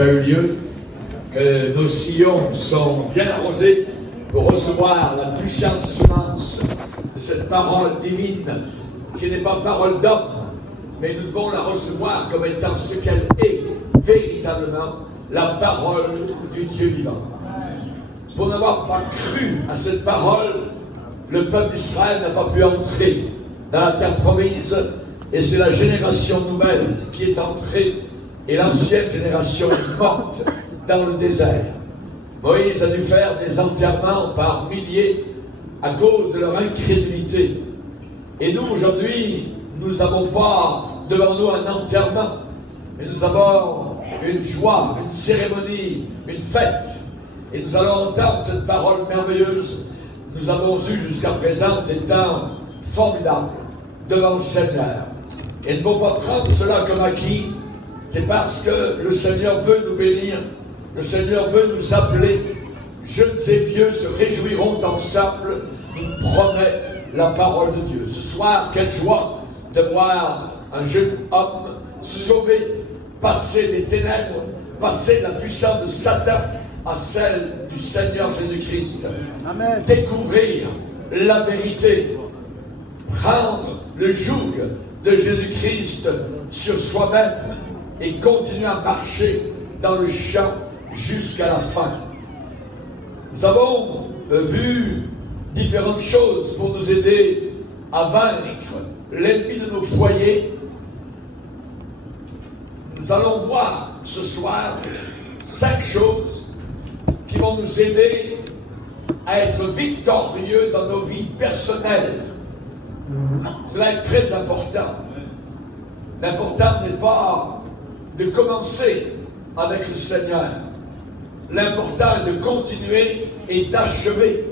déjà eu lieu, que nos sillons sont bien arrosés pour recevoir la puissante semence de cette parole divine, qui n'est pas parole d'homme, mais nous devons la recevoir comme étant ce qu'elle est véritablement, la parole du Dieu vivant. Pour n'avoir pas cru à cette parole, le peuple d'Israël n'a pas pu entrer dans la terre promise, et c'est la génération nouvelle qui est entrée, et l'ancienne génération est morte dans le désert. Moïse a dû faire des enterrements par milliers à cause de leur incrédulité. Et nous, aujourd'hui, nous n'avons pas devant nous un enterrement, mais nous avons une joie, une cérémonie, une fête. Et nous allons entendre cette parole merveilleuse. Nous avons eu jusqu'à présent des temps formidables devant le Seigneur. Et ne faut pas prendre cela comme acquis. C'est parce que le Seigneur veut nous bénir. Le Seigneur veut nous appeler. Jeunes et vieux se réjouiront ensemble, nous promet la parole de Dieu. Ce soir, quelle joie de voir un jeune homme sauvé, passer des ténèbres, passer de la puissance de Satan à celle du Seigneur Jésus-Christ. Amen. Découvrir la vérité, prendre le joug de Jésus-Christ sur soi-même et continuer à marcher dans le champ jusqu'à la fin. Nous avons vu différentes choses pour nous aider à vaincre l'ennemi de nos foyers. Nous allons voir ce soir 5 choses qui vont nous aider à être victorieux dans nos vies personnelles. Cela est très important. L'important n'est pas de commencer avec le Seigneur. L'important est de continuer et d'achever.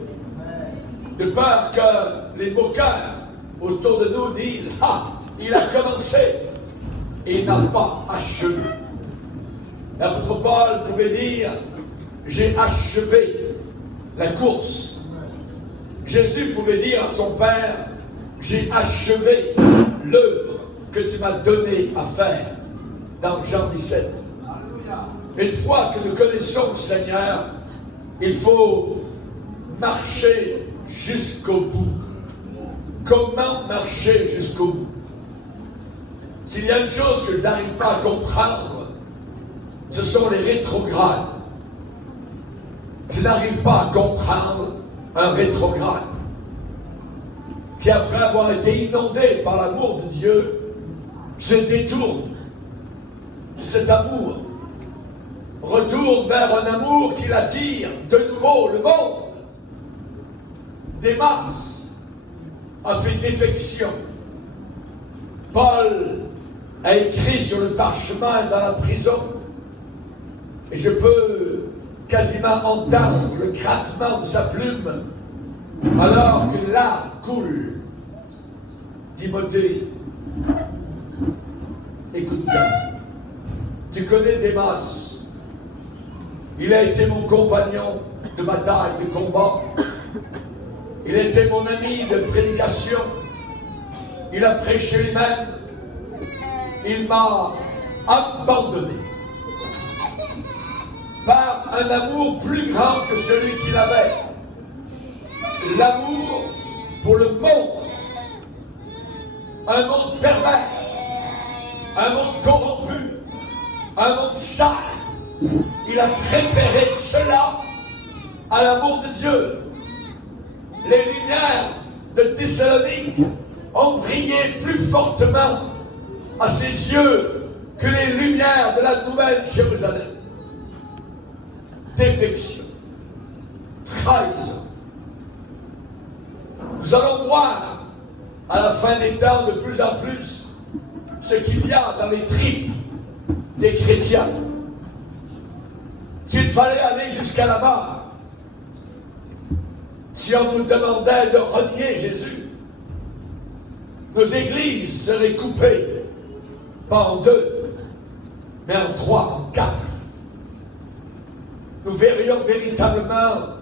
De peur que les moqueurs autour de nous disent « Ah, il a commencé et il n'a pas achevé. » L'apôtre Paul pouvait dire « J'ai achevé la course. » Jésus pouvait dire à son Père « J'ai achevé l'œuvre que tu m'as donné à faire. » Dans Jean 17. Une fois que nous connaissons le Seigneur, il faut marcher jusqu'au bout. Comment marcher jusqu'au bout? S'il y a une chose que je n'arrive pas à comprendre, ce sont les rétrogrades. Je n'arrive pas à comprendre un rétrograde qui, après avoir été inondé par l'amour de Dieu, se détourne de cet amour, retourne vers un amour qui l'attire de nouveau, le monde. Démas a fait défection. Paul a écrit sur le parchemin dans la prison, et je peux quasiment entendre le grattement de sa plume alors qu'une larme coule. Timothée, écoute bien. Tu connais Démas. Il a été mon compagnon de bataille, de combat. Il était mon ami de prédication. Il a prêché lui-même. Il m'a abandonné par un amour plus grand que celui qu'il avait. L'amour pour le monde. Un monde pervers. Un monde corrompu. Un monde sale. Il a préféré cela à l'amour de Dieu. Les lumières de Thessalonique ont brillé plus fortement à ses yeux que les lumières de la Nouvelle Jérusalem. Défection, trahison. Nous allons voir à la fin des temps de plus en plus ce qu'il y a dans les tripes des chrétiens. S'il fallait aller jusqu'à la mort, si on nous demandait de renier Jésus, nos églises seraient coupées, pas en 2, mais en 3, en 4. Nous verrions véritablement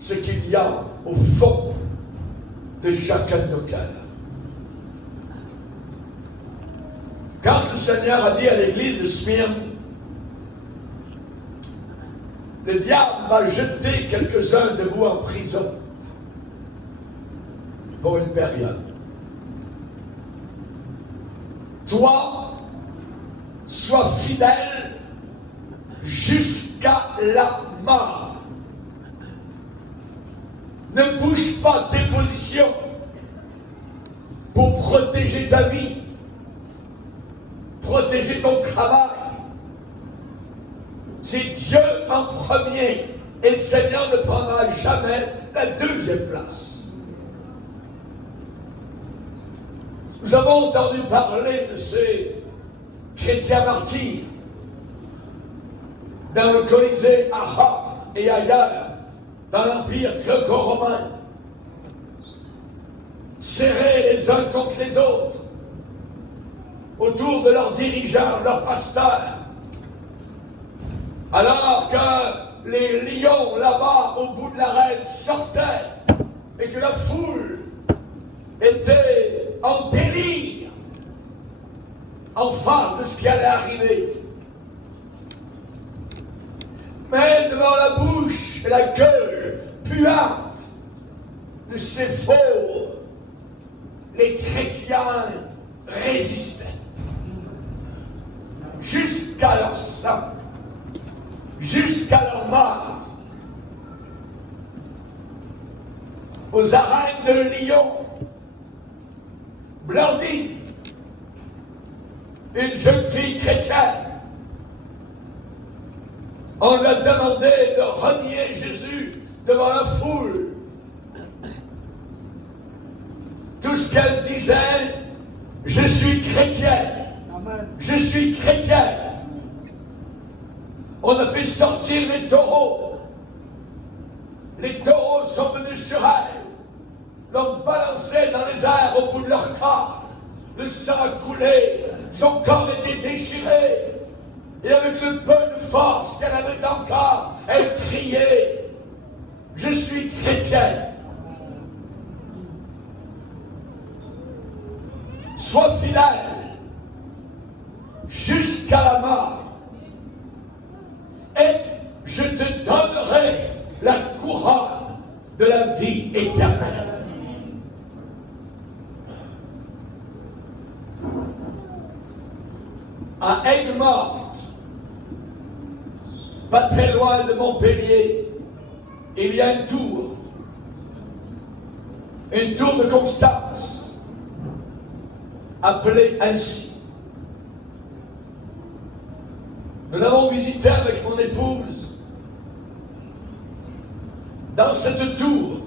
ce qu'il y a au fond de chacun de nos cœurs. Quand le Seigneur a dit à l'église de Smyrne, le diable va jeter quelques-uns de vous en prison pour une période. Toi, sois fidèle jusqu'à la mort. Ne bouge pas tes positions pour protéger ta vie, protéger ton travail. C'est Dieu en premier et le Seigneur ne prendra jamais la deuxième place. Nous avons entendu parler de ces chrétiens martyrs dans le Colisée à Rome et ailleurs, dans l'Empire gréco-romain, serrés les uns contre les autres, autour de leurs dirigeants, leurs pasteurs, alors que les lions là-bas au bout de l'arène sortaient et que la foule était en délire en face de ce qui allait arriver. Mais devant la bouche et la gueule puante de ces faux, les chrétiens résistaient jusqu'à leur sang, jusqu'à leur mort. Aux arènes de Lyon, Blandine, une jeune fille chrétienne, on lui a demandé de renier Jésus devant la foule. Tout ce qu'elle disait, je suis chrétienne, je suis chrétienne. On a fait sortir les taureaux. Les taureaux sont venus sur elle, l'ont balancé dans les airs au bout de leur corps. Le sang a coulé, son corps était déchiré. Et avec le peu de force qu'elle avait encore, elle criait, je suis chrétienne. Sois fidèle jusqu'à la mort. Et je te donnerai la couronne de la vie éternelle. À Aigues-Mortes, pas très loin de Montpellier, il y a une tour de Constance, appelée ainsi. Nous l'avons visitée avec mon épouse. Dans cette tour,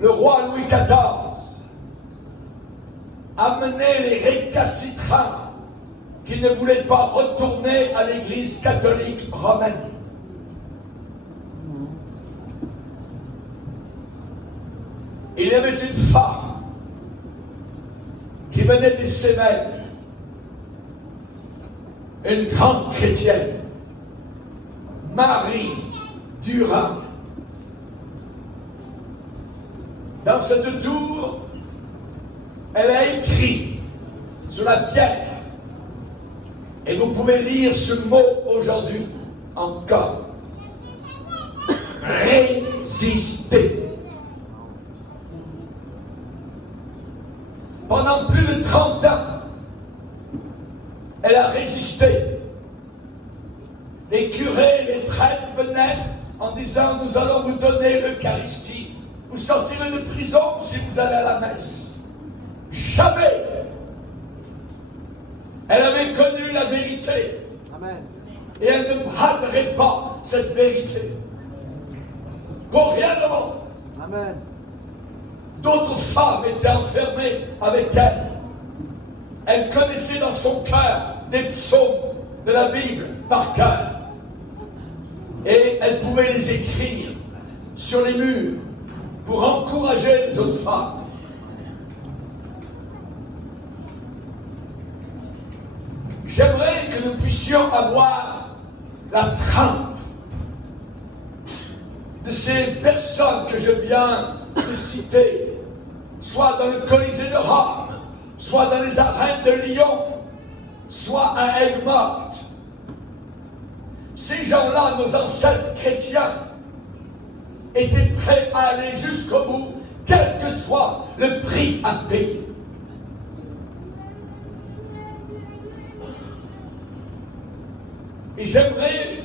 le roi Louis XIV amenait les récalcitrants qui ne voulaient pas retourner à l'église catholique romaine. Il y avait une femme qui venait des Cévennes, une grande chrétienne, Marie Durand. Dans cette tour, elle a écrit sur la pierre, et vous pouvez lire ce mot aujourd'hui encore, résister. Pendant plus de 30 ans, elle a résisté. Les curés, les prêtres venaient en disant, nous allons vous donner l'Eucharistie. Vous sortirez de prison si vous allez à la messe. Jamais. Elle avait connu la vérité. Amen. Et elle ne braderait pas cette vérité. Pour rien au monde. Amen. D'autres femmes étaient enfermées avec elle. Elle connaissait dans son cœur des psaumes de la Bible par cœur. Et elle pouvait les écrire sur les murs pour encourager les autres femmes. J'aimerais que nous puissions avoir la trempe de ces personnes que je viens de citer, soit dans le Colisée de Rome, soit dans les arènes de Lyon, soit à Aigues-Mortes. Ces gens-là, nos ancêtres chrétiens, étaient prêts à aller jusqu'au bout, quel que soit le prix à payer. Et j'aimerais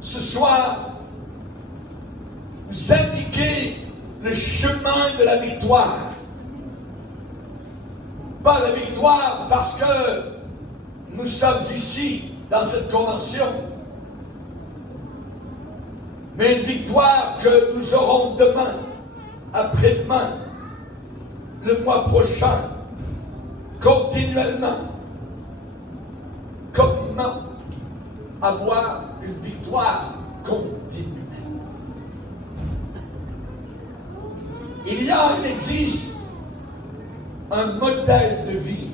ce soir vous indiquer le chemin de la victoire. Pas la victoire parce que nous sommes ici dans cette convention, mais une victoire que nous aurons demain, après-demain, le mois prochain, continuellement. Comment avoir une victoire continue? Il existe un modèle de vie,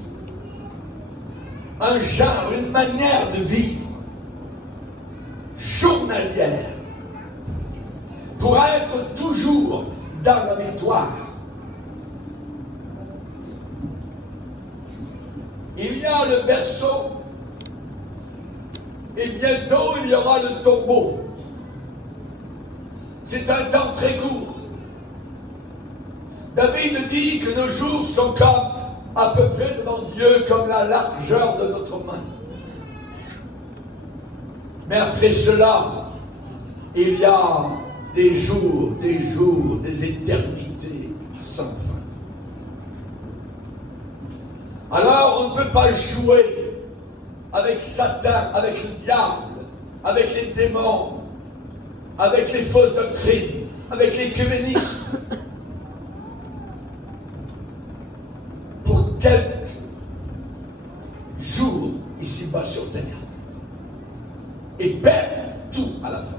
un genre, une manière de vivre journalière pour être toujours dans la victoire. Il y a le berceau et bientôt il y aura le tombeau. C'est un temps très court. David dit que nos jours sont comme à peu près devant Dieu comme la largeur de notre main. Mais après cela, il y a des jours, des éternités sans fin. Alors on ne peut pas jouer avec Satan, avec le diable, avec les démons, avec les fausses doctrines, avec l'écuménisme. Pour quelques jours ici-bas sur terre. Et perdre tout à la fin.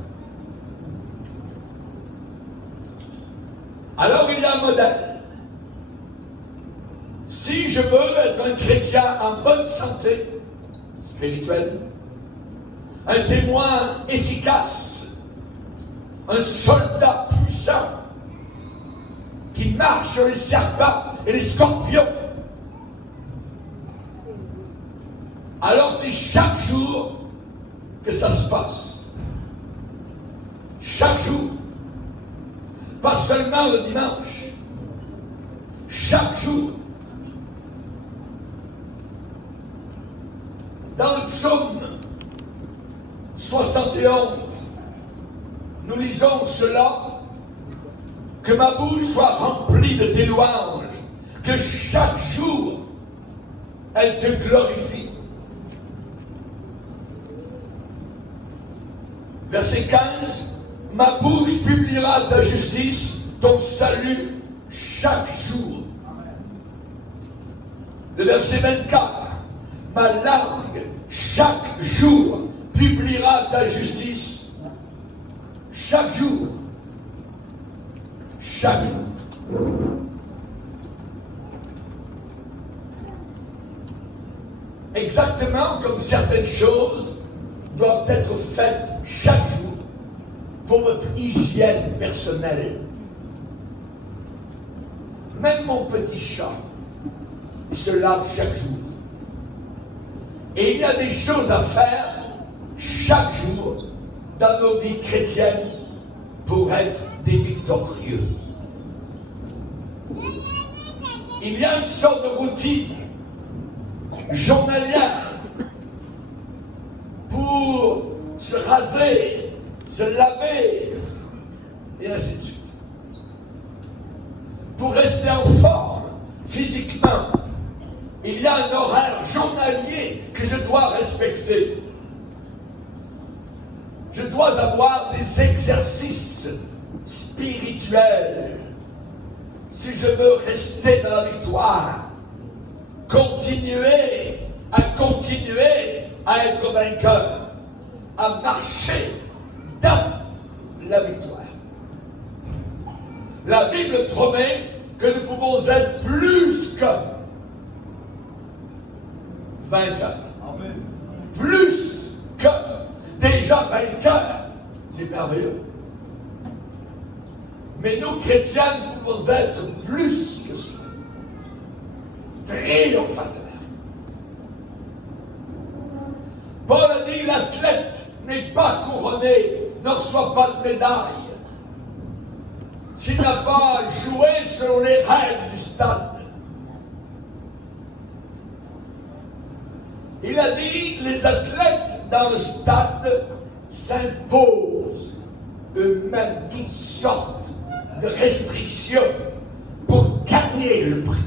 Alors il y a un modèle. Si je veux être un chrétien en bonne santé spirituelle, un témoin efficace, un soldat puissant qui marche sur les serpents et les scorpions, alors c'est chaque jour que ça se passe. Chaque jour. Pas seulement le dimanche. Chaque jour. Dans le psaume 71, nous lisons cela: que ma bouche soit remplie de tes louanges, que chaque jour elle te glorifie. Verset 15, ma bouche publiera ta justice, ton salut chaque jour. Le verset 24, ma langue chaque jour publiera ta justice. Chaque jour. Chaque jour. Exactement comme certaines choses doivent être faites chaque jour pour votre hygiène personnelle. Même mon petit chat, il se lave chaque jour. Et il y a des choses à faire chaque jour dans nos vies chrétiennes pour être des victorieux. Il y a une sorte de routine journalière pour se raser, se laver, et ainsi de suite. Pour rester en forme physiquement, il y a un horaire journalier que je dois respecter. Je dois avoir des exercices spirituels si je veux rester dans la victoire. Continuer à être vainqueur, à marcher dans la victoire. La Bible promet que nous pouvons être plus que vainqueurs. Amen. Plus que déjà vainqueurs. C'est merveilleux. Mais nous, chrétiens, nous pouvons être plus que cela. Triomphateurs. Paul a dit, l'athlète n'est pas couronné, ne reçoit pas de médaille, s'il n'a pas joué selon les règles du stade. Il a dit, les athlètes dans le stade s'imposent eux-mêmes toutes sortes de restrictions pour gagner le prix.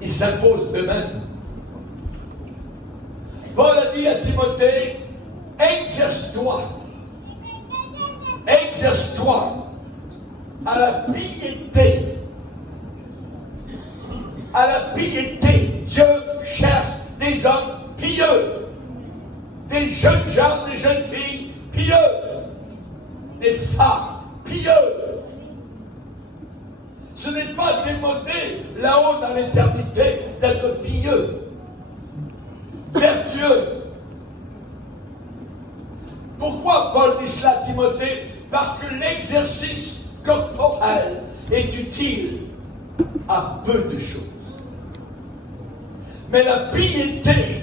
Ils s'imposent eux-mêmes. Paul a dit à Timothée, exerce-toi à la piété. À la piété. Dieu cherche des hommes pieux, des jeunes gens, des jeunes filles pieuses, des femmes pieuses. Ce n'est pas démodé là-haut dans l'éternité d'être pieux, vertueux. Pourquoi Paul dit cela à Timothée? Parce que l'exercice corporel est utile à peu de choses. Mais la piété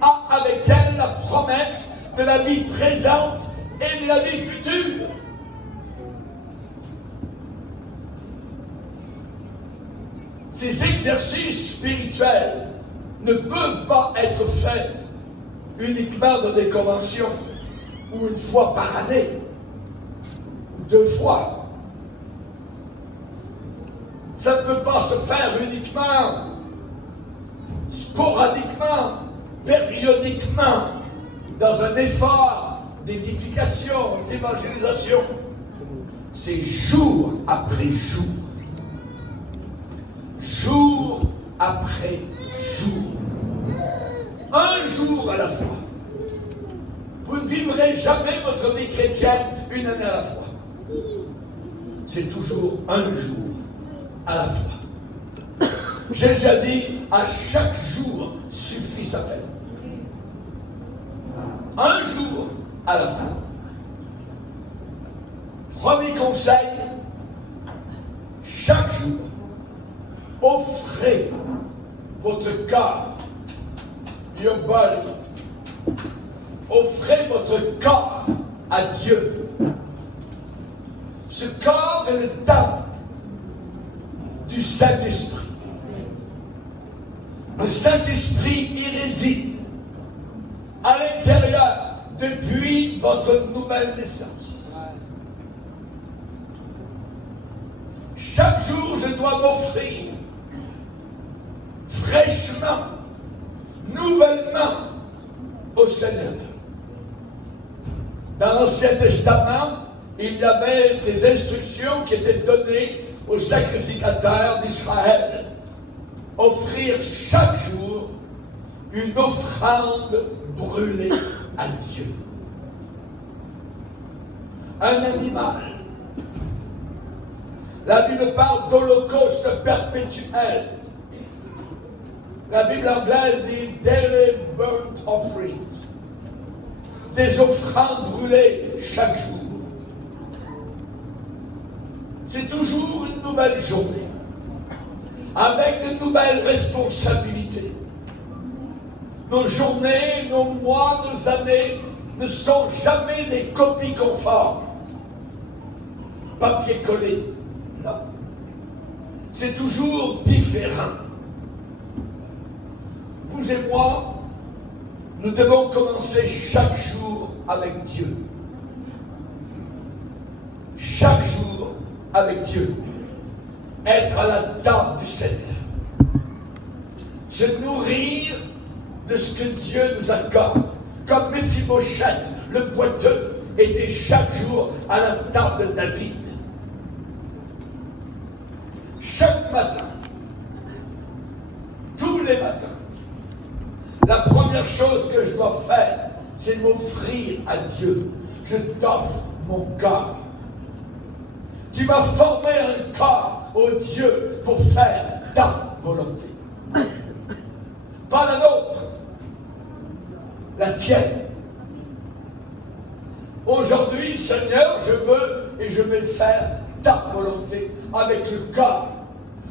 a avec elle la promesse de la vie présente et de la vie future. Ces exercices spirituels ne peuvent pas être faits uniquement dans des conventions ou une fois par année ou 2 fois. Ça ne peut pas se faire uniquement, sporadiquement, périodiquement, dans un effort d'édification, d'évangélisation. C'est jour après jour. Jour après jour. Un jour à la fois. Vous ne vivrez jamais votre vie chrétienne une année à la fois. C'est toujours un jour à la fois. Jésus a dit, à chaque jour suffit sa peine. Un jour à la fois. Premier conseil, chaque jour, offrez votre corps, your body. Offrez votre corps à Dieu. Ce corps est le temple du Saint-Esprit. Le Saint-Esprit y réside à l'intérieur depuis votre nouvelle naissance. Chaque jour, je dois m'offrir fraîchement, nouvellement au Seigneur. Dans l'Ancien Testament, il y avait des instructions qui étaient données aux sacrificateurs d'Israël. Offrir chaque jour une offrande brûlée à Dieu. Un animal. La Bible parle d'holocauste perpétuel. La Bible anglaise dit daily burnt offerings. Des offrandes brûlées chaque jour. C'est toujours une nouvelle journée, avec de nouvelles responsabilités. Nos journées, nos mois, nos années ne sont jamais des copies conformes. Papier collé, non. C'est toujours différent. Vous et moi, nous devons commencer chaque jour avec Dieu. Chaque jour avec Dieu. Être à la table du Seigneur. Se nourrir de ce que Dieu nous accorde. Comme Méphibosheth, le boiteux, était chaque jour à la table de David. Chaque matin, tous les matins, la première chose que je dois faire, c'est m'offrir à Dieu. Je t'offre mon corps. Tu m'as formé un corps, ô Dieu, pour faire ta volonté. Pas la nôtre, la tienne. Aujourd'hui, Seigneur, je veux et je vais faire ta volonté avec le corps.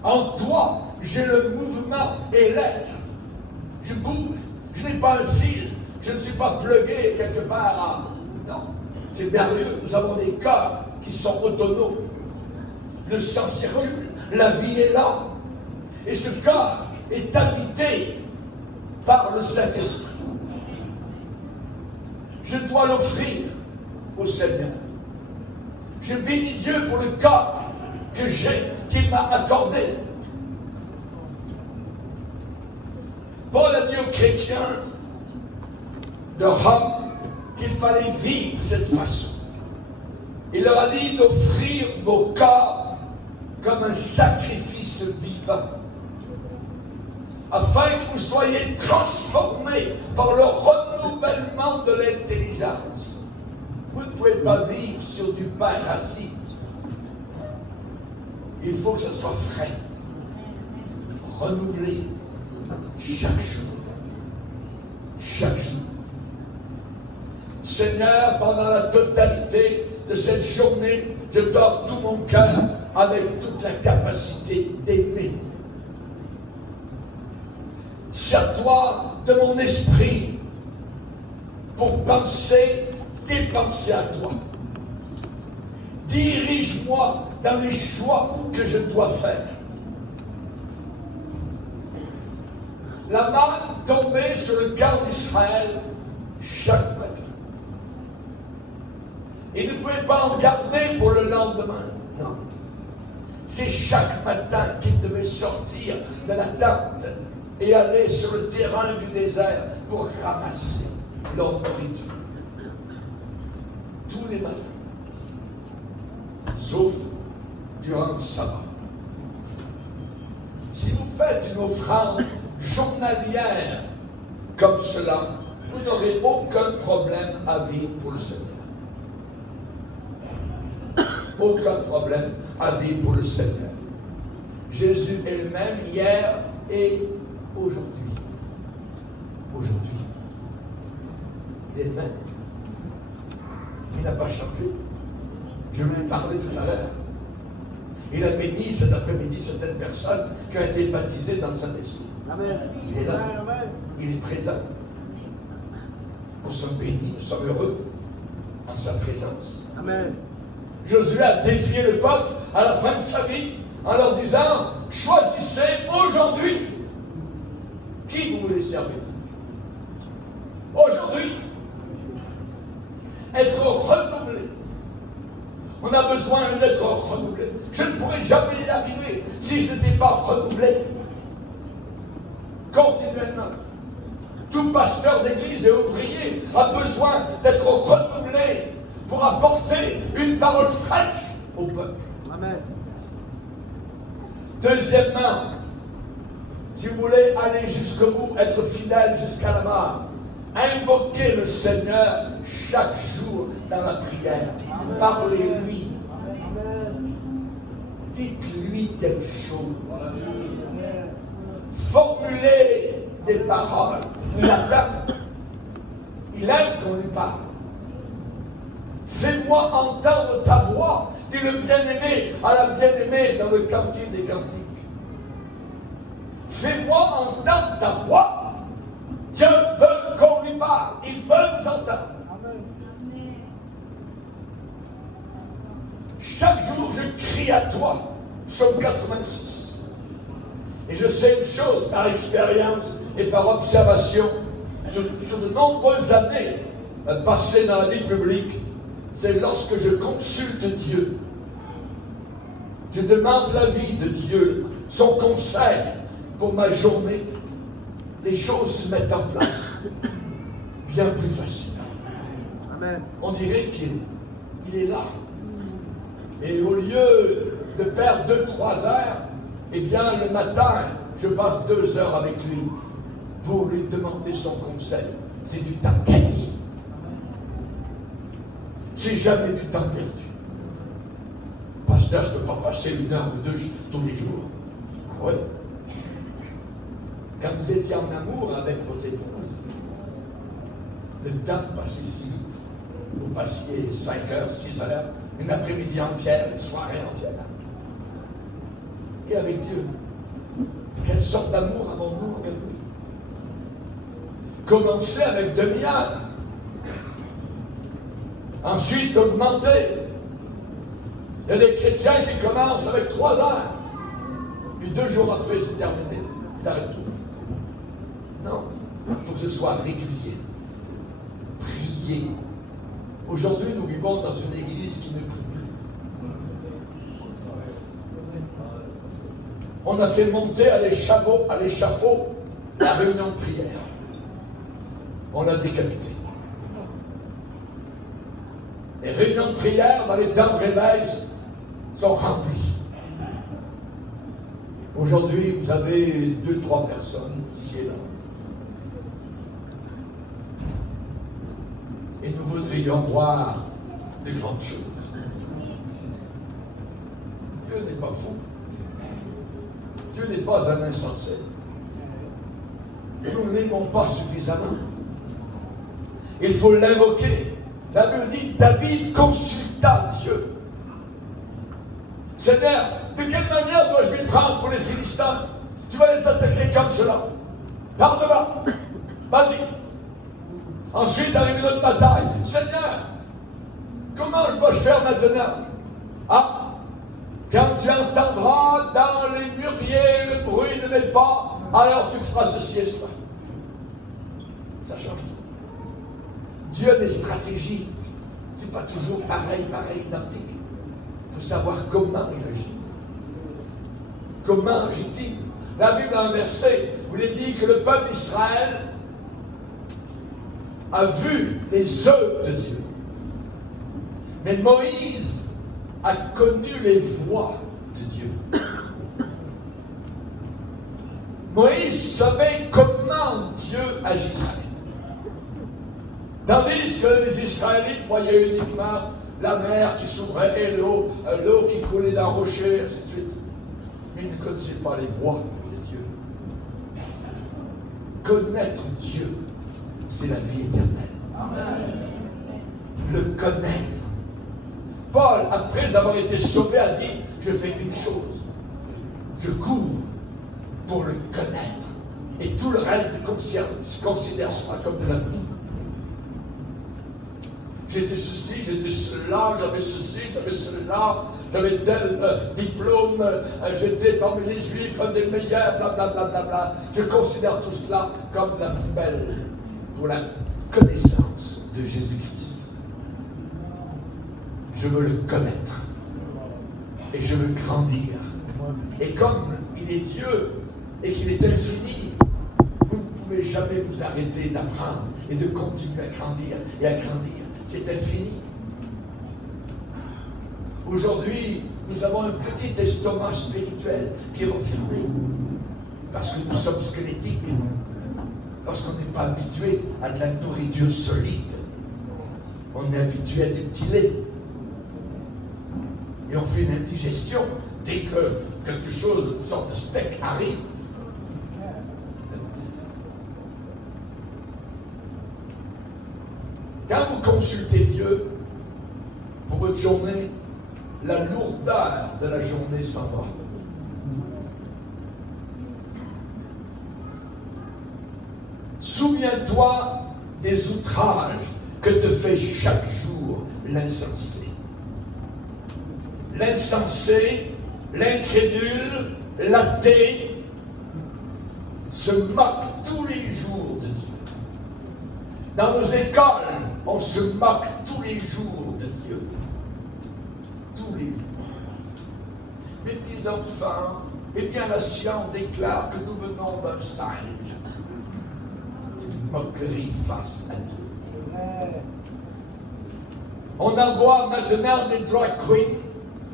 En toi, j'ai le mouvement et l'être. Je bouge, Je n'ai pas un fil. Je ne suis pas plugué quelque part à... Non. C'est merveilleux. Nous avons des cœurs qui sont autonomes. Le sang circule. La vie est là. Et ce cœur est habité par le Saint-Esprit. Je dois l'offrir au Seigneur. Je bénis Dieu pour le cœur que j'ai, qu'il m'a accordé. Paul a dit aux chrétiens de Rome qu'il fallait vivre de cette façon. Il leur a dit d'offrir vos corps comme un sacrifice vivant, afin que vous soyez transformés par le renouvellement de l'intelligence. Vous ne pouvez pas vivre sur du pain rassis. Il faut que ce soit frais, renouvelé chaque jour. Chaque jour. Seigneur, pendant la totalité de cette journée, je t'offre tout mon cœur avec toute la capacité d'aimer. Sers-toi de mon esprit pour penser tes pensées à toi. Dirige-moi dans les choix que je dois faire. La manne tombait sur le cœur d'Israël chaque matin. Il ne pouvait pas en garder pour le lendemain. Non. C'est chaque matin qu'il devait sortir de la tente et aller sur le terrain du désert pour ramasser leur nourriture. Tous les matins. Sauf durant le sabbat. Si vous faites une offrande journalière comme cela, vous n'aurez aucun problème à vivre pour le Seigneur. Aucun problème à vivre pour le Seigneur. Jésus est le même hier et aujourd'hui. Aujourd'hui. Il est le même. Il n'a pas changé. Je vous ai parlé tout à l'heure. Il a béni cet après-midi certaines personnes qui ont été baptisées dans le Saint-Esprit. Amen. Il est là. Amen. Il est présent. Nous sommes bénis, nous sommes heureux en sa présence. Amen. Josué a défié le peuple à la fin de sa vie en leur disant: choisissez aujourd'hui qui vous voulez servir. Aujourd'hui, être renouvelé. On a besoin d'être renouvelé. Je ne pourrais jamais y arriver si je n'étais pas renouvelé. Continuellement. Tout pasteur d'église et ouvrier a besoin d'être renouvelé pour apporter une parole fraîche au peuple. Amen. Deuxièmement, si vous voulez aller jusqu'au bout, être fidèle jusqu'à la mort, invoquez le Seigneur chaque jour dans la prière. Parlez-lui. Dites-lui quelque chose. Formulez des paroles. Il attend. Il aime qu'on lui parle. Fais-moi entendre ta voix, dit le bien-aimé à la bien-aimée dans le cantique des cantiques. Fais-moi entendre ta voix. Dieu veut qu'on lui parle. Il veut nous entendre. Chaque jour, je crie à toi. Psaume 86. Et je sais une chose par expérience et par observation, sur de nombreuses années passées dans la vie publique, c'est lorsque je consulte Dieu, je demande l'avis de Dieu, son conseil pour ma journée, les choses se mettent en place bien plus facilement. Amen. On dirait qu'il est là. Et au lieu de perdre 2-3 heures, eh bien le matin, je passe 2 heures avec lui pour lui demander son conseil. C'est du temps gagné. C'est jamais du temps perdu. Pasteur, je ne peux pas passer 1 heure ou 2 tous les jours. Ah ouais. Quand vous étiez en amour avec votre épouse, le temps passait si vite. Vous passiez 5 heures, 6 heures, une après-midi entière, une soirée entière. Et avec Dieu, quelle sorte d'amour avons-nous avec lui? commencer avec demi-heure. Ensuite, augmenter. Il y a des chrétiens qui commencent avec 3 heures. Puis 2 jours après, c'est terminé. Ils arrêtent tout. Non. Il faut que ce soit régulier. Prier. Aujourd'hui, nous vivons dans une église qui ne prie plus. On a fait monter à l'échafaud la réunion de prière. On l'a décapité. Les réunions de prière dans les temps de réveil sont remplies. Aujourd'hui, vous avez 2-3 personnes ici et là. Et nous voudrions voir de grandes choses. Dieu n'est pas fou. Dieu n'est pas un insensé. Nous ne l'aimons pas suffisamment. Il faut l'invoquer. La Bible dit, David consulta Dieu. Seigneur, de quelle manière dois-je m'y prendre pour les Philistins? Tu vas les attaquer comme cela. Par devant. Vas-y. Ensuite arrive une autre bataille. Seigneur, comment dois-je faire maintenant? Ah, quand tu entendras dans les mûriers le bruit de mes pas, alors tu feras ceci et cela. Ça change tout. Dieu a des stratégies. C'est pas toujours pareil, identique. Il faut savoir comment il agit. Comment agit-il? La Bible a un verset où il est dit que le peuple d'Israël a vu les œuvres de Dieu. Mais Moïse a connu les voies de Dieu. Moïse savait comment Dieu agissait. Tandis que les Israélites voyaient uniquement la mer qui s'ouvrait et l'eau qui coulait d'un rocher, et ainsi de suite. Mais ils ne connaissaient pas les voies de Dieu. Connaître Dieu, c'est la vie éternelle. Amen. Le connaître. Paul, après avoir été sauvé, a dit, je fais une chose. Je cours pour le connaître. Et tout le reste se considère cela comme de la boue. J'étais ceci, j'étais cela, j'avais ceci, j'avais cela, j'avais tel diplôme, j'étais parmi les Juifs un des meilleurs, blablabla. Bla, bla, bla. Je considère tout cela comme la poubelle pour la connaissance de Jésus-Christ. Je veux le connaître et je veux grandir. Et comme il est Dieu et qu'il est infini, vous ne pouvez jamais vous arrêter d'apprendre et de continuer à grandir et à grandir. C'est infini. Aujourd'hui, nous avons un petit estomac spirituel qui est refermé. Parce que nous sommes squelettiques. Parce qu'on n'est pas habitué à de la nourriture solide. On est habitué à des petits laits. Et on fait une indigestion dès que quelque chose, une sorte de steak arrive. Quand vous consultez Dieu pour votre journée, la lourdeur de la journée s'en va. Souviens-toi des outrages que te fait chaque jour l'insensé. L'insensé, l'incrédule, l'athée se moque tous les jours de Dieu. Dans nos écoles, on se moque tous les jours de Dieu. Tous les jours. Mes petits enfants, eh bien la science déclare que nous venons d'un singe. Une moquerie face à Dieu. On envoie maintenant des drag queens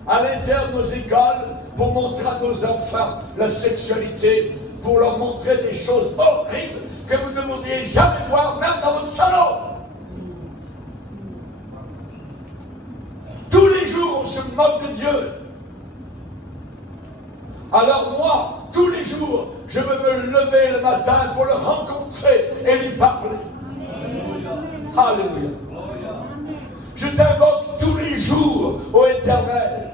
à l'intérieur de nos écoles pour montrer à nos enfants la sexualité, pour leur montrer des choses horribles que vous ne voudriez jamais voir, même dans votre salon. Tous les jours, on se moque de Dieu. Alors moi, tous les jours, je veux me lever le matin pour le rencontrer et lui parler. Alléluia. Je t'invoque tous les jours, ô Éternel.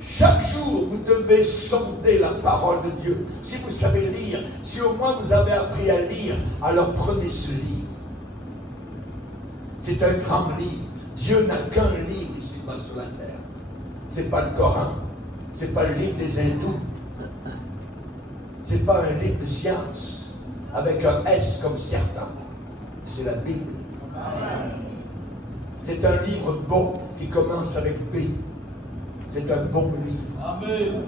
Chaque jour, vous devez sonder la parole de Dieu. Si vous savez lire, si au moins vous avez appris à lire, alors prenez ce livre. C'est un grand livre. Dieu n'a qu'un livre ici-bas sur la terre. Ce n'est pas le Coran. Ce n'est pas le livre des hindous. Ce n'est pas un livre de science avec un S comme certains. C'est la Bible. C'est un livre bon qui commence avec B. C'est un bon livre. Amen.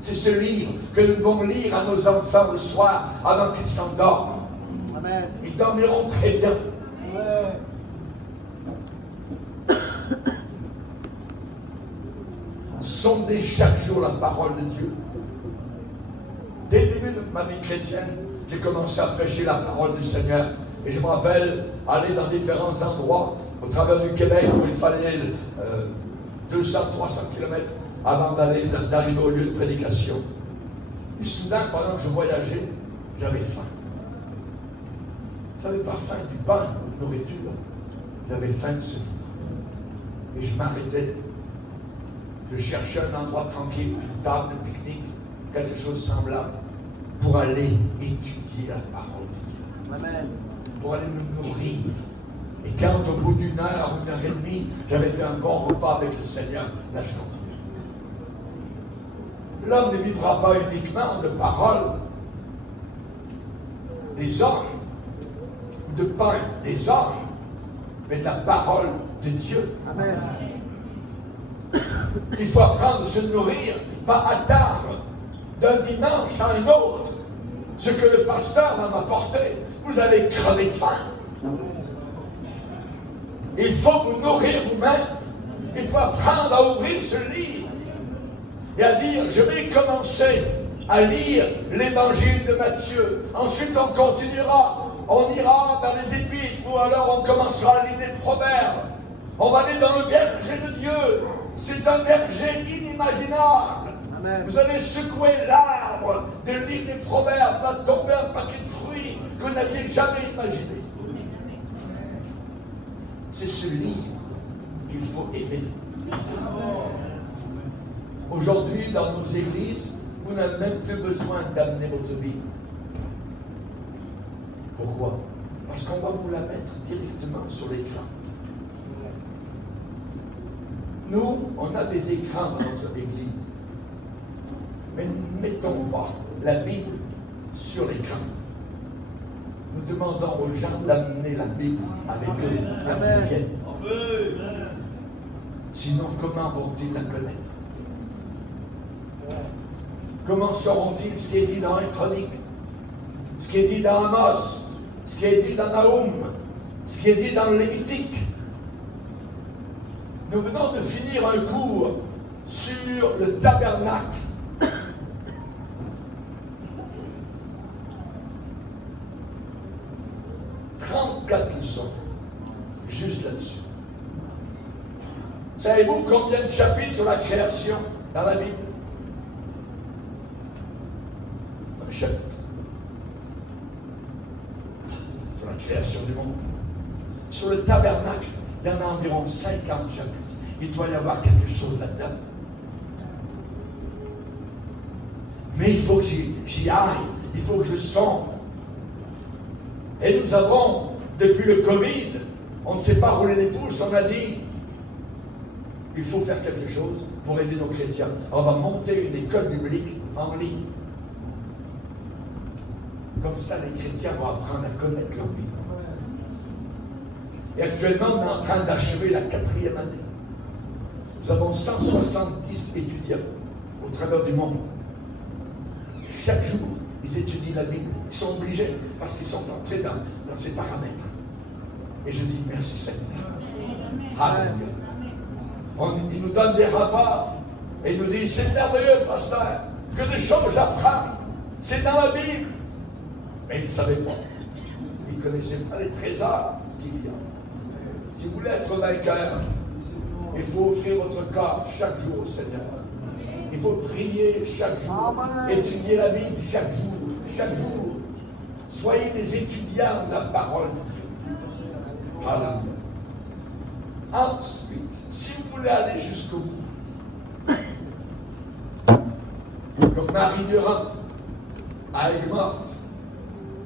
C'est ce livre que nous devons lire à nos enfants le soir avant qu'ils s'endorment. Amen. Ils dormiront très bien. Amen. Sondez chaque jour la parole de Dieu. Dès le début de ma vie chrétienne, j'ai commencé à prêcher la parole du Seigneur. Et je me rappelle aller dans différents endroits au travers du Québec où il fallait 200-300 km avant d'arriver au lieu de prédication. Et soudain, pendant que je voyageais, j'avais faim. Je n'avais pas faim du pain ou de nourriture. J'avais faim de ce livre. Et je m'arrêtais. Je cherchais un endroit tranquille, une table de pique-nique, quelque chose de semblable, pour aller étudier la parole de Dieu. Amen. Pour aller me nourrir. Et quand au bout d'une heure, 1h30, j'avais fait un bon repas avec le Seigneur, là je continue. L'homme ne vivra pas uniquement de paroles des hommes, ou de pain des hommes, mais de la parole de Dieu. Amen. Il faut apprendre à se nourrir, pas attendre d'un dimanche à un autre ce que le pasteur va m'apporter. Vous allez crever de faim. Il faut vous nourrir vous-même. Il faut apprendre à ouvrir ce livre et à dire, je vais commencer à lire l'évangile de Matthieu. Ensuite, on continuera. On ira dans les épîtres ou alors on commencera à lire des proverbes. On va aller dans le verger de Dieu. C'est un verger inimaginable. Amen. Vous allez secouer l'arbre de l'île des proverbes, va tomber un paquet de fruits que vous n'aviez jamais imaginé. C'est ce livre qu'il faut aimer. Aujourd'hui, dans nos églises, vous n'avez même plus besoin d'amener votre Bible. Pourquoi? Parce qu'on va vous la mettre directement sur l'écran. Nous, on a des écrans dans notre église. Mais ne mettons pas la Bible sur l'écran. Nous demandons aux gens d'amener la Bible avec eux quand ils viennent. Sinon, comment vont-ils la connaître? Comment sauront-ils ce qui est dit dans les Chroniques, ce qui est dit dans Amos, ce qui est dit dans Naoum, ce qui est dit dans le Lévitique? Nous venons de finir un cours sur le tabernacle. Leçons, juste là-dessus. Savez-vous combien de chapitres sur la création dans la Bible? Un chapitre. Sur la création du monde. Sur le tabernacle, il y en a environ 50 chapitres. Il doit y avoir quelque chose là-dedans. Mais il faut que j'y aille. Il faut que je le sonde. Et nous avons, depuis le Covid, on ne s'est pas roulé les pouces, on a dit, il faut faire quelque chose pour aider nos chrétiens. On va monter une école biblique en ligne. Comme ça, les chrétiens vont apprendre à connaître leur Bible. Et actuellement, on est en train d'achever la 4e année. Nous avons 170 étudiants au travers du monde. Chaque jour, ils étudient la Bible. Ils sont obligés parce qu'ils sont entrés dans ces paramètres. Et je dis merci Seigneur. Alléluia. Il nous donne des rapports et il nous dit c'est merveilleux, pasteur, que des choses j'apprends. C'est dans la Bible. Mais ils ne savaient pas. Ils ne connaissaient pas les trésors qu'il y a. Si vous voulez être vainqueur, il faut offrir votre corps chaque jour au Seigneur. Il faut prier chaque jour, étudier la Bible chaque jour, chaque jour. Soyez des étudiants de la parole de Dieu. Alléluia. Ensuite, si vous voulez aller jusqu'au bout, comme Marie Durand à Aigues-Mortes,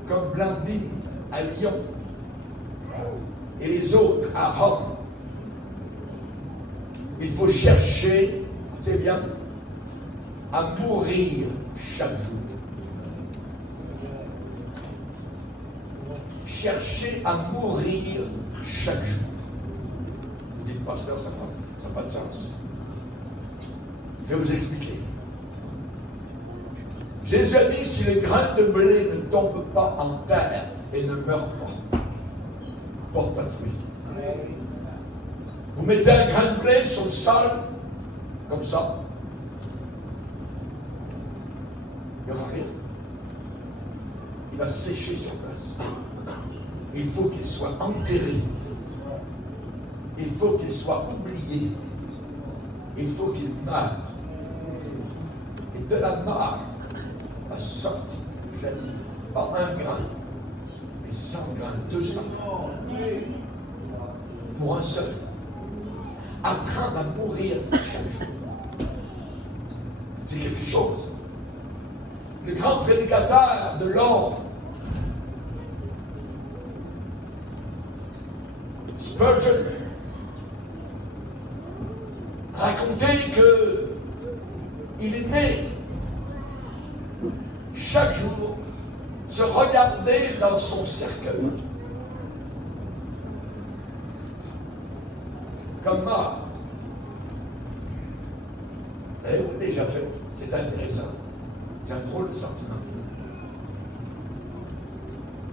comme Blandine à Lyon, et les autres à Rome. Il faut chercher, écoutez bien, à mourir chaque jour. Cherchez à mourir chaque jour. Vous dites, pasteur, ça n'a pas de sens. Je vais vous expliquer. Jésus a dit, si le grain de blé ne tombe pas en terre et ne meurt pas, ne porte pas de fruits. Vous mettez un grain de blé sur le sol, comme ça, il n'y aura rien. Il va sécher sur place. Il faut qu'il soit enterré. Il faut qu'il soit oublié. Il faut qu'il meure. Et de la mort va sortir, jaillir, pas un grain, mais 100 grains, 200 grains. Pour un seul. Apprendre à mourir chaque jour. C'est quelque chose. Le grand prédicateur de l'ombre, Spurgeon, racontait qu'il est né chaque jour se regarder dans son cercueil comme mort. L'avez-vous déjà fait? C'est intéressant. C'est un drôle de sentiment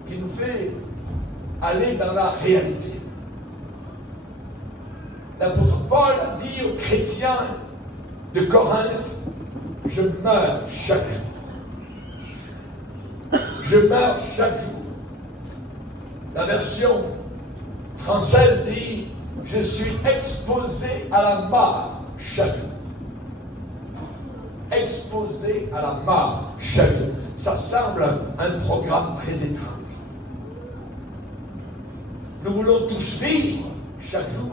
qui nous fait aller dans la réalité. L'apôtre Paul a dit aux chrétiens de Corinthe, je meurs chaque jour. Je meurs chaque jour. La version française dit, je suis exposé à la mort chaque jour. Exposé à la mort chaque jour. Ça semble un programme très étrange. Nous voulons tous vivre chaque jour.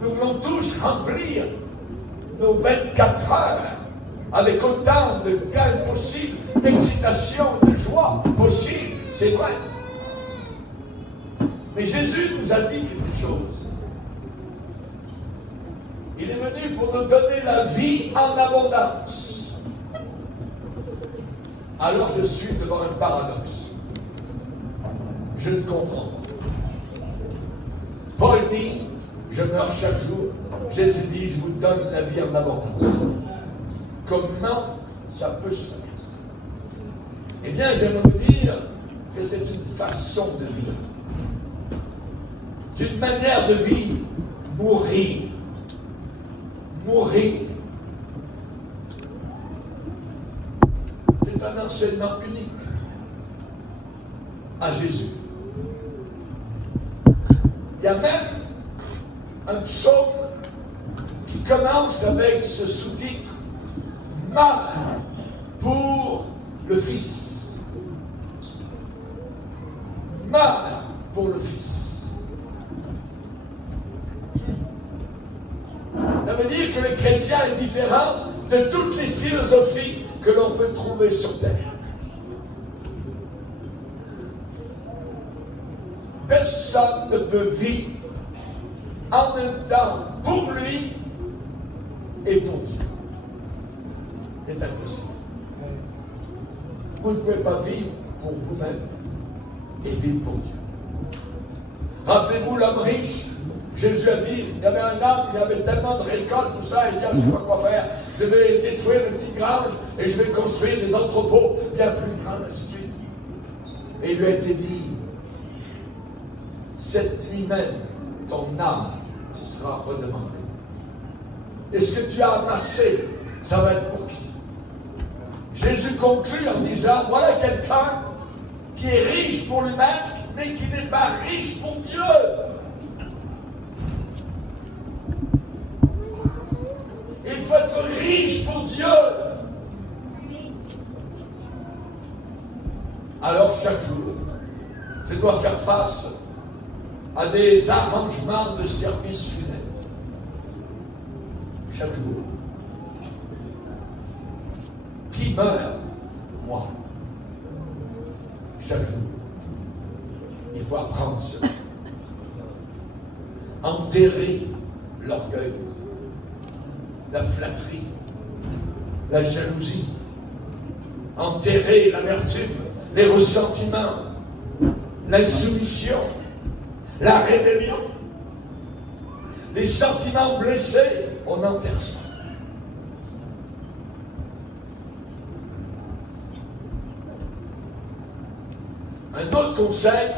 Nous voulons tous remplir nos 24 heures avec autant de gains possibles, d'excitation, de joie possible. C'est vrai. Mais Jésus nous a dit quelque chose. Il est venu pour nous donner la vie en abondance. Alors je suis devant un paradoxe. Je ne comprends pas. Paul dit, je meurs chaque jour. Jésus dit, je vous donne la vie en abondance. Comment ça peut se faire? Eh bien, j'aimerais vous dire que c'est une façon de vivre. C'est une manière de vivre. Mourir. Mourir. C'est un enseignement unique à Jésus. Il y a même un psaume qui commence avec ce sous-titre « Mort pour le Fils ». Mort pour le Fils. Ça veut dire que le chrétien est différent de toutes les philosophies que l'on peut trouver sur terre. Personne ne peut vivre en même temps pour lui et pour Dieu. C'est impossible. Vous ne pouvez pas vivre pour vous-même et vivre pour Dieu. Rappelez-vous l'homme riche. Jésus a dit, il y avait un homme, il y avait tellement de récoltes, tout ça, il dit, je ne sais pas quoi faire, je vais détruire une petite grange et je vais construire des entrepôts bien plus grands, ainsi de suite. Et il lui a été dit, cette nuit même, ton âme te sera redemandée. Et ce que tu as amassé, ça va être pour qui? Jésus conclut en disant, voilà quelqu'un qui est riche pour lui-même, mais qui n'est pas riche pour Dieu. Il faut être riche pour Dieu. Alors chaque jour, je dois faire face à des arrangements de services funèbres. Chaque jour. qui meurt? Moi. Chaque jour. Il faut apprendre ça. Enterrer l'orgueil, la flatterie, la jalousie, enterrer l'amertume, les ressentiments, l'insoumission, la rébellion, les sentiments blessés, on enterre ça. Un autre conseil,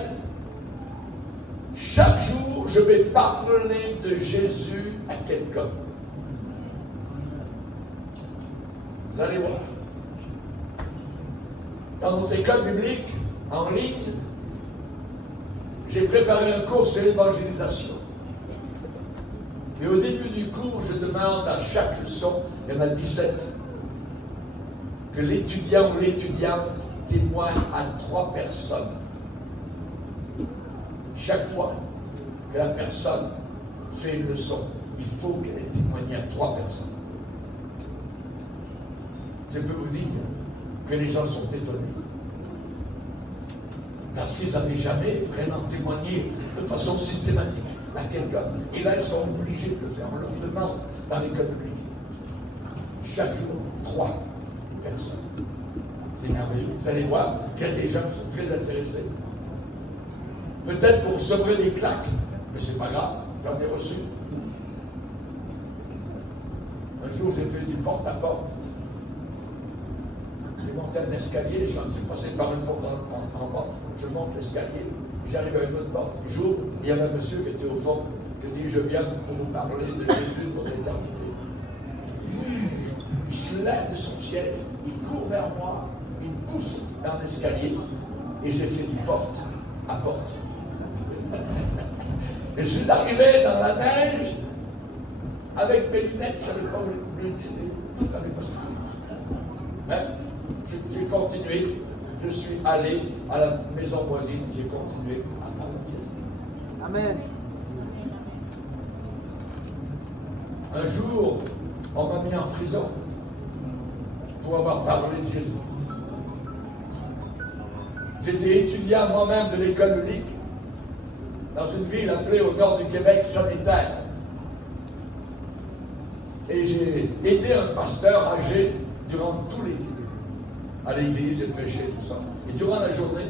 chaque jour, je vais parler de Jésus à quelqu'un. Vous allez voir. Dans notre école biblique, en ligne, j'ai préparé un cours sur l'évangélisation. Et au début du cours, je demande à chaque leçon, il y en a 17, que l'étudiant ou l'étudiante témoigne à 3 personnes. Chaque fois que la personne fait une leçon, il faut qu'elle ait témoigné à 3 personnes. Je peux vous dire que les gens sont étonnés. Parce qu'ils n'avaient jamais vraiment témoigné de façon systématique à quelqu'un. Et là, ils sont obligés de le faire. On leur demande dans l'école publique. Chaque jour, 3 personnes. C'est merveilleux. Vous allez voir qu'il y a des gens qui sont très intéressés. Peut-être vous recevrez des claques, mais c'est pas grave, j'en ai reçu. Un jour, j'ai fait du porte-à-porte. J'ai monté un escalier, je suis passé par une porte en bas. Je monte l'escalier, j'arrive à une autre porte. J'ouvre, il y avait un monsieur qui était au fond. Je dis, je viens pour vous parler de Jésus pour l'éternité. Il se lève de son siège, il court vers moi, il me pousse dans l'escalier, et j'ai fait du porte à porte. Et je suis arrivé dans la neige, avec mes lunettes, je ne savais pas où les tirer, tout avait passé. Mais j'ai continué, je suis allé à la maison voisine, j'ai continué à parler de Jésus. Amen. Un jour, on m'a mis en prison pour avoir parlé de Jésus. J'étais étudiant moi-même de l'école biblique dans une ville appelée au nord du Québec, Sanitaire. Et j'ai aidé un pasteur âgé durant tout l'été. À l'église, j'ai prêché, tout ça. Et durant la journée,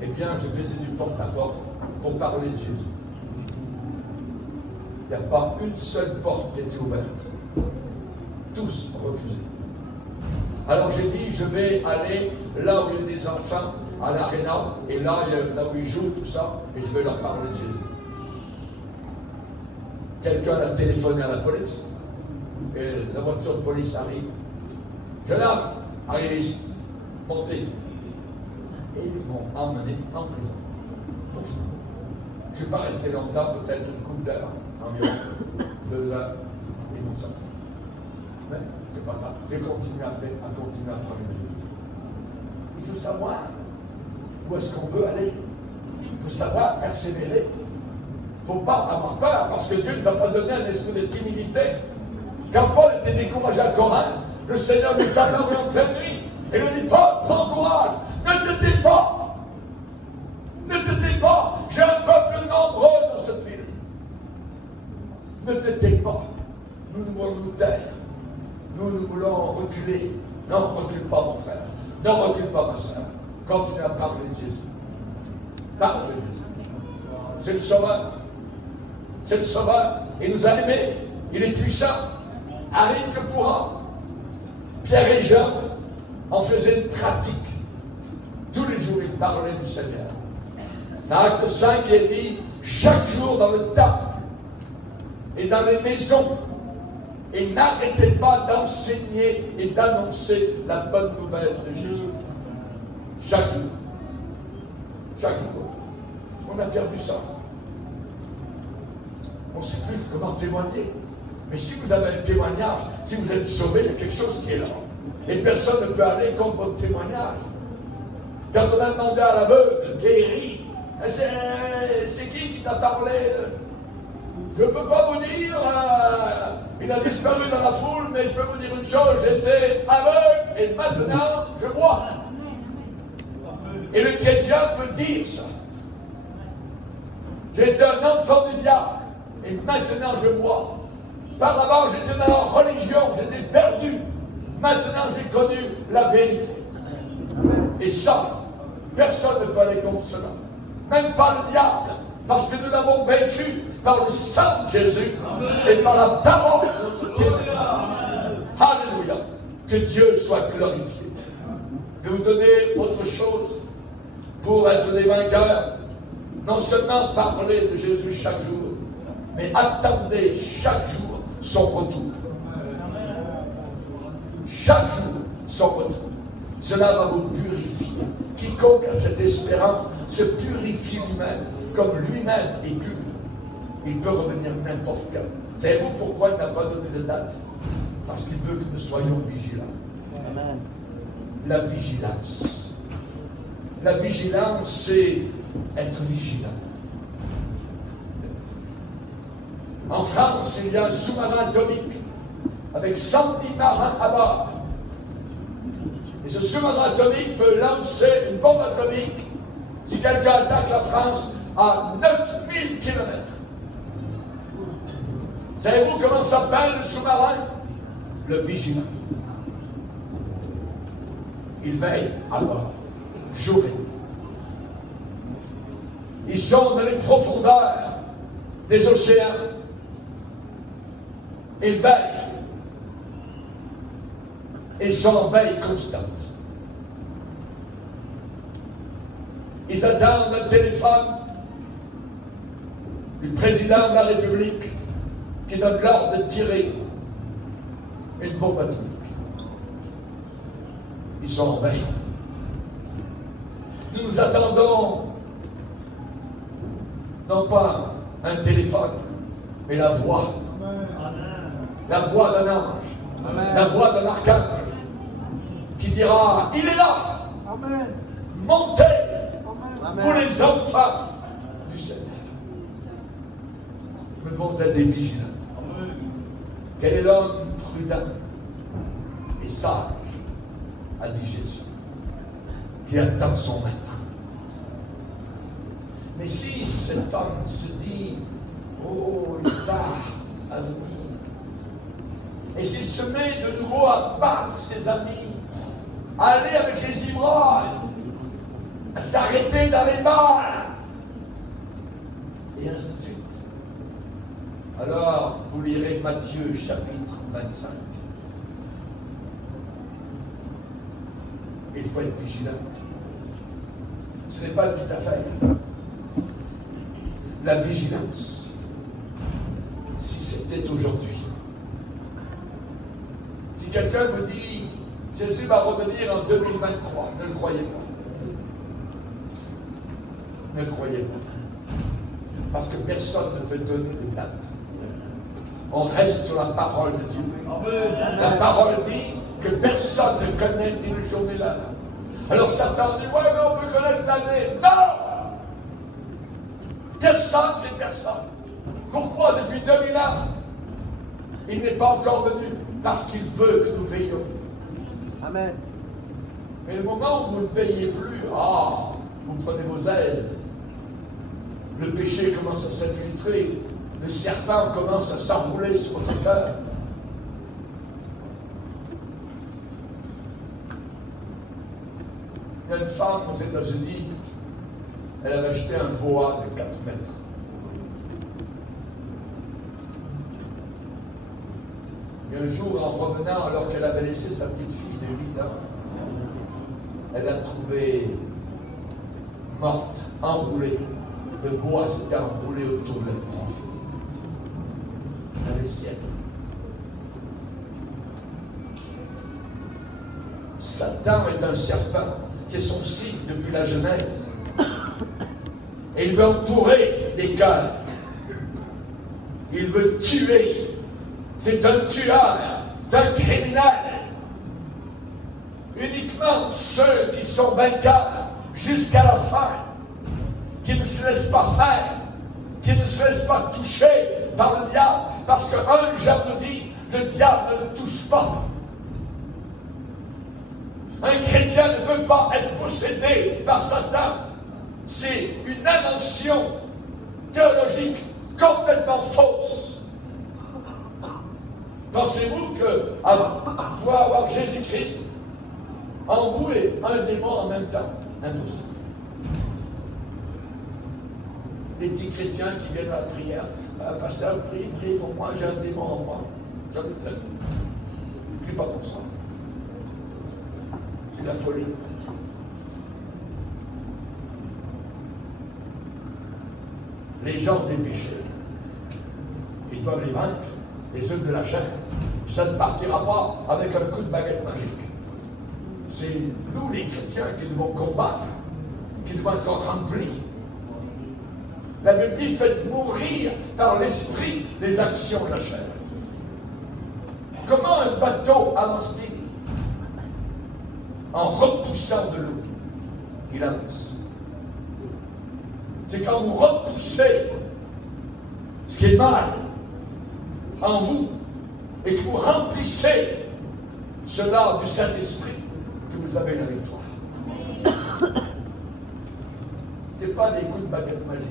eh bien, je faisais du porte-à-porte pour parler de Jésus. Il n'y a pas une seule porte qui était ouverte. Tous refusés. Alors j'ai dit, je vais aller là où il y a des enfants, à l'aréna, et là où ils jouent, tout ça, et je vais leur parler de Jésus. Quelqu'un a téléphoné à la police, et la voiture de police arrive. Jeune homme, arrive ici, montez. Et ils m'ont emmené en prison. Je ne suis pas resté longtemps, peut-être une couple d'heures, environ 2 heures, ils m'ont sorti. Mais c'est pas grave, j'ai continué après, à continuer à parler de Jésus. Il faut savoir où est-ce qu'on veut aller. Il faut savoir persévérer. Il ne faut pas avoir peur, parce que Dieu ne va pas donner un esprit de timidité. Quand Paul était découragé à Corinthe, le Seigneur lui parla en pleine nuit. Et lui dit, Paul, prends courage, ne te tais pas. Ne te tais pas, j'ai un peuple nombreux dans cette ville. Ne te tais pas. Nous voulons nous taire. Nous voulons reculer. Non, recule pas, mon frère. Ne recule pas, ma soeur. Continue à parler de Jésus. Parle de Jésus. C'est le Sauveur. C'est le Sauveur. Il nous a aimés. Il est puissant. Arrive que pourra. Pierre et Jean en faisaient une pratique. Tous les jours, ils parlaient du Seigneur. Dans Acte 5, il est dit, chaque jour dans le temple et dans les maisons, et n'arrêtez pas d'enseigner et d'annoncer la bonne nouvelle de Jésus. Chaque jour. Chaque jour. On a perdu ça. On ne sait plus comment témoigner. Mais si vous avez un témoignage, si vous êtes sauvé, il y a quelque chose qui est là. Et personne ne peut aller contre votre témoignage. Quand on a demandé à l'aveugle, guéri, c'est qui t'a parlé? Je ne peux pas vous dire, Il a disparu dans la foule, mais je peux vous dire une chose, j'étais aveugle et maintenant je vois. Et le chrétien peut dire ça. J'étais un enfant du diable et maintenant je vois. Par là-bas, j'étais dans la religion, j'étais perdu. Maintenant, j'ai connu la vérité. Et ça, personne ne peut aller contre cela. Même pas le diable. Parce que nous l'avons vaincu par le sang de Jésus et par la parole de Dieu. Alléluia. Que Dieu soit glorifié. Je vais vous donner autre chose pour être des vainqueurs. Non seulement parler de Jésus chaque jour, mais attendez chaque jour son retour. Chaque jour, son retour. Cela va vous purifier. Quiconque a cette espérance se purifie lui-même, comme lui-même est pur. Il peut revenir n'importe quand. Savez-vous pourquoi il n'a pas donné de date? Parce qu'il veut que nous soyons vigilants. Amen. La vigilance. La vigilance, c'est être vigilant. En France, il y a un sous-marin atomique avec 110 marins à bord. Et ce sous-marin atomique peut lancer une bombe atomique si quelqu'un attaque la France à 9000 km. Savez-vous comment s'appelle le sous-marin? Le vigilant. Il veille à bord, jour et nuit. Ils sont dans les profondeurs des océans. Ils veillent. Ils sont en veille constante. Ils attendent un téléphone du président de la République qui donne l'ordre de tirer une bombe atomique. Ils sont en veille. Nous attendons non pas un téléphone, mais la voix. La voix d'un ange. Amen. La voix d'un archange qui dira, il est là. Amen. Montez. Amen. Vous les enfants du Seigneur. Nous devons être des vigilants. Amen. Quel est l'homme prudent et sage, a dit Jésus, qui attend son maître. Mais si cet homme se dit, oh, il est tard à venir, et s'il se met de nouveau à battre ses amis, à aller avec les ivrognes, à s'arrêter dans les bars, et ainsi de suite. Alors, vous lirez Matthieu chapitre 25. Il faut être vigilant. Ce n'est pas une petite affaire. La vigilance, si c'était aujourd'hui. Si quelqu'un me dit Jésus va revenir en 2023, ne le croyez pas. Ne le croyez pas. Parce que personne ne peut donner de date. On reste sur la parole de Dieu. La parole dit que personne ne connaît ni le jour ni l'heure. Alors Satan dit, ouais, mais on peut connaître l'année. Non! Personne, c'est personne. Pourquoi depuis 2000 ans, il n'est pas encore venu? Parce qu'il veut que nous veillions. Amen. Mais le moment où vous ne veillez plus, vous prenez vos aises. Le péché commence à s'infiltrer. Le serpent commence à s'enrouler sur votre cœur. Il y a une femme aux États-Unis, elle avait acheté un boa de 4 mètres. Et un jour, en revenant, alors qu'elle avait laissé sa petite fille de 8 ans, elle l'a trouvée morte, enroulée. Le bois s'était enroulé autour de la petite fille. Elle est sienne. Satan est un serpent. C'est son signe depuis la Genèse. Et il veut entourer des cœurs. Il veut tuer. C'est un tueur, c'est un criminel. Uniquement ceux qui sont vainqueurs jusqu'à la fin, qui ne se laissent pas faire, qui ne se laissent pas toucher par le diable. Parce que 1 Jean nous dit, le diable ne touche pas. Un chrétien ne peut pas être possédé par Satan. C'est une invention théologique complètement fausse. Pensez-vous que vous avoir Jésus-Christ en vous et un démon en même temps? Impossible. Les petits chrétiens qui viennent à la prière, pasteur, prie pour moi, j'ai un démon en moi. Jamais de la vie. Ne prie pas pour ça. C'est de la folie. Les gens des péchés, ils doivent les vaincre, les œuvres de la chair. Ça ne partira pas avec un coup de baguette magique. C'est nous les chrétiens qui devons combattre, qui devons être remplis. La Bible dit, faites mourir par l'esprit les actions de la chair. Comment un bateau avance-t-il? En repoussant de l'eau. Il avance. C'est quand vous repoussez ce qui est mal en vous et que vous remplissez cela du Saint-Esprit que vous avez la victoire. Ce n'est pas des coups de baguette magique.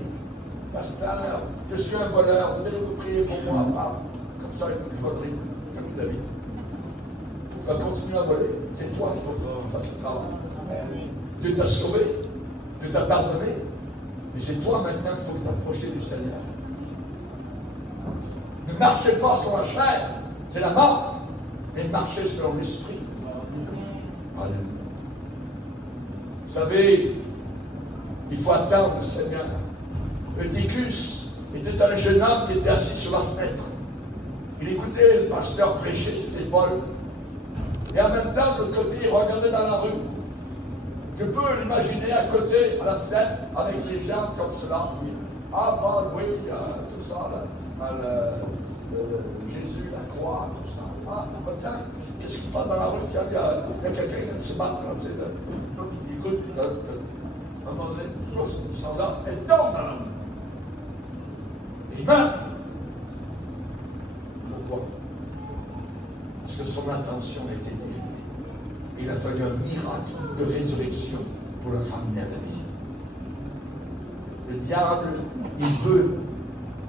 Pasteur, je suis un voleur, vous allez vous prier pour moi, paf, comme ça je volerai jamais de la vie. Tu vas continuer à voler, c'est toi qu'il faut faire ce travail. Dieu t'a sauvé, Dieu t'a pardonné, mais c'est toi maintenant qu'il faut t'approcher du Seigneur. Ne marchez pas sur la chair, c'est la mort, mais marchez sur l'esprit. Alléluia. Vous savez, il faut attendre le Seigneur. Eutychus était un jeune homme qui était assis sur la fenêtre. Il écoutait le pasteur prêcher, c'était Paul. Et en même temps, de l'autre côté, il regardait dans la rue. Je peux l'imaginer à côté, à la fenêtre, avec les gens comme cela. Ah, Paul, oui, tout ça, Jésus, la croix, tout ça. Ah, tiens, qu'est-ce qui passe dans la rue? Tiens, il y a quelqu'un qui vient de se battre. Il écoute, à un moment donné, il s'en va, elle tombe dans la rue. Il meurt. Pourquoi? Parce que son intention était déviée. Il a fallu un miracle de résurrection pour le ramener à la vie. Le diable, il veut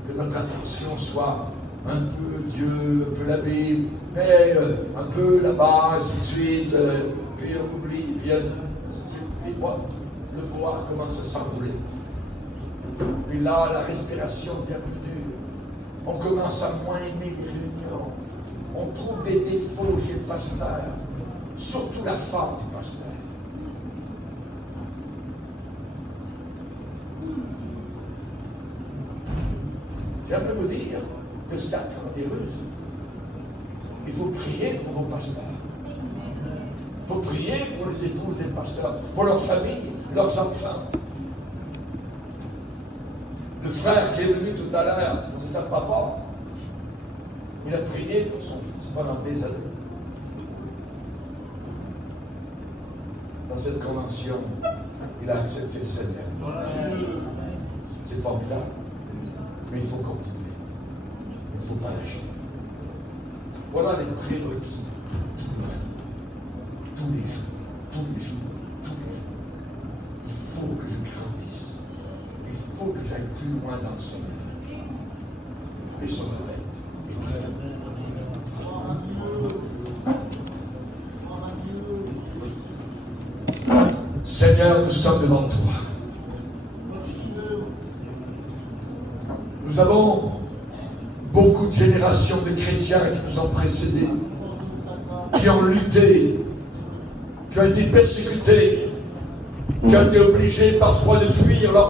que notre attention soit un peu Dieu, un peu la Bible, mais un peu là-bas, ainsi de suite, puis on oublie, puis le bois commence à s'enrouler. Puis là, la respiration devient plus dure. On commence à moins aimer les réunions. On trouve des défauts chez le pasteur, surtout la femme du pasteur. J'aimerais vous dire que Satan est ruse. Il faut prier pour vos pasteurs. Il faut prier pour les épouses des pasteurs, pour leur famille, leurs enfants. Le frère qui est venu tout à l'heure, c'est un papa. Il a prié pour son fils pendant des années. Dans cette convention, il a accepté le Seigneur. C'est formidable. Mais il faut continuer. Il ne faut pas lâcher. Voilà les prérequis tous les jours. Tous les jours. Tous les jours. Il faut que je grandisse. Il faut que j'aille plus loin dans le Seigneur. Et sur la tête. Seigneur, nous sommes devant toi. Nous avons beaucoup de générations de chrétiens qui nous ont précédés, qui ont lutté, qui ont été persécutés, qui ont été obligés parfois de fuir leur